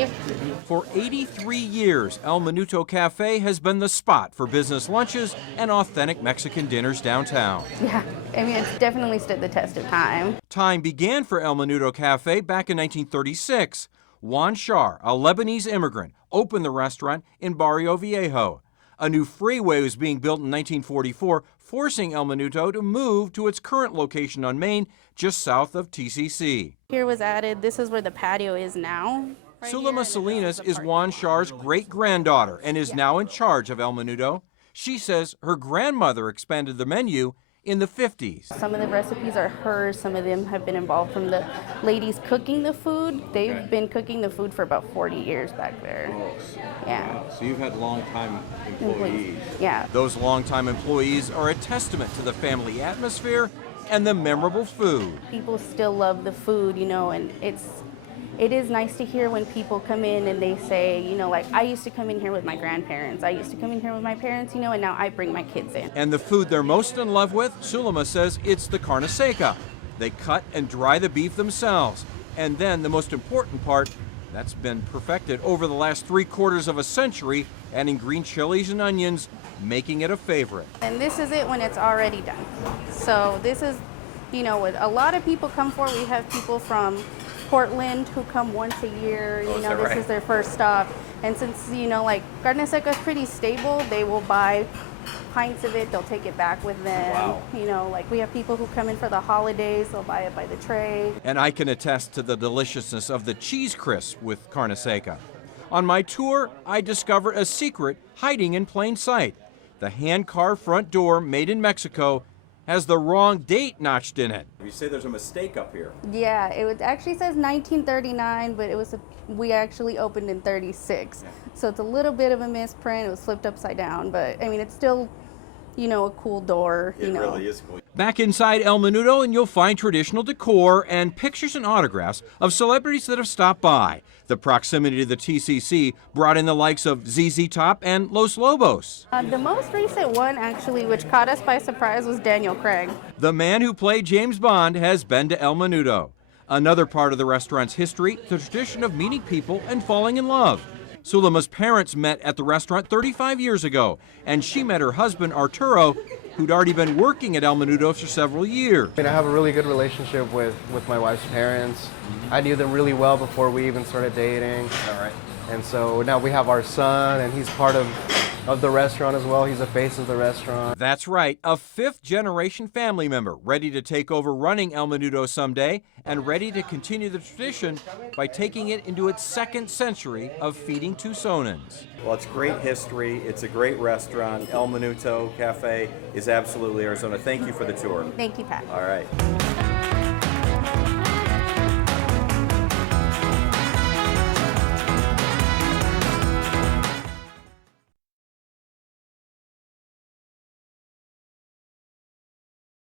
you. For 83 years, El Minuto Cafe has been the spot for business lunches and authentic Mexican dinners downtown. Yeah, I mean, it's definitely stood the test of time. Time began for El Minuto Cafe back in 1936. Juan Shar, a Lebanese immigrant, opened the restaurant in Barrio Viejo. A new freeway was being built in 1944, forcing El Minuto to move to its current location on Main, just south of TCC. Here was added, this is where the patio is now. Right Sulema here, Salinas is Juan Shar's great-granddaughter and is now in charge of El Minuto. She says her grandmother expanded the menu in the 50s. Some of the recipes are hers, some of them have been involved from the ladies cooking the food. They've been cooking the food for about 40 years back there. Yeah. So you've had long-time employees. Yeah. Those long-time employees are a testament to the family atmosphere and the memorable food. People still love the food, you know, and it is nice to hear when people come in and they say, you know, like, I used to come in here with my grandparents, I used to come in here with my parents, you know, and now I bring my kids in. And the food they're most in love with, Sulema says it's the carne seca. They cut and dry the beef themselves. And then the most important part, that's been perfected over the last 3/4 of a century, adding green chilies and onions, making it a favorite. And this is it when it's already done. So this is, you know, what a lot of people come for. We have people from Portland who come once a year, you know, this is their first stop. And since, you know, like, carne seca is pretty stable, they will buy pints of it, they'll take it back with them. Wow. You know, like, we have people who come in for the holidays, they'll buy it by the tray. And I can attest to the deliciousness of the cheese crisp with carne seca. On my tour, I discovered a secret hiding in plain sight. The hand-carved front door, made in Mexico, has the wrong date notched in it. You say there's a mistake up here. Yeah, it actually says 1939, but we actually opened in 36. So it's a little bit of a misprint. It was flipped upside down, but I mean, it's still, you know, a cool door. It really is cool. Back inside El Minuto, and you'll find traditional decor and pictures and autographs of celebrities that have stopped by. The proximity to the TCC brought in the likes of ZZ Top and Los Lobos. The most recent one, actually, which caught us by surprise, was Daniel Craig. The man who played James Bond has been to El Minuto. Another part of the restaurant's history, the tradition of meeting people and falling in love. Sulema's parents met at the restaurant 35 years ago, and she met her husband, Arturo, who'd already been working at El Minuto for several years. I have a really good relationship with my wife's parents. I knew them really well before we even started dating. All right. And so now we have our son, and he's part of the restaurant as well. He's the face of the restaurant. That's right, a fifth-generation family member ready to take over running El Minuto someday and ready to continue the tradition by taking it into its second century of feeding Tucsonans. Well, it's great history. It's a great restaurant. El Minuto Cafe is absolutely Arizona. Thank you for the tour. Thank you, Pat. All right.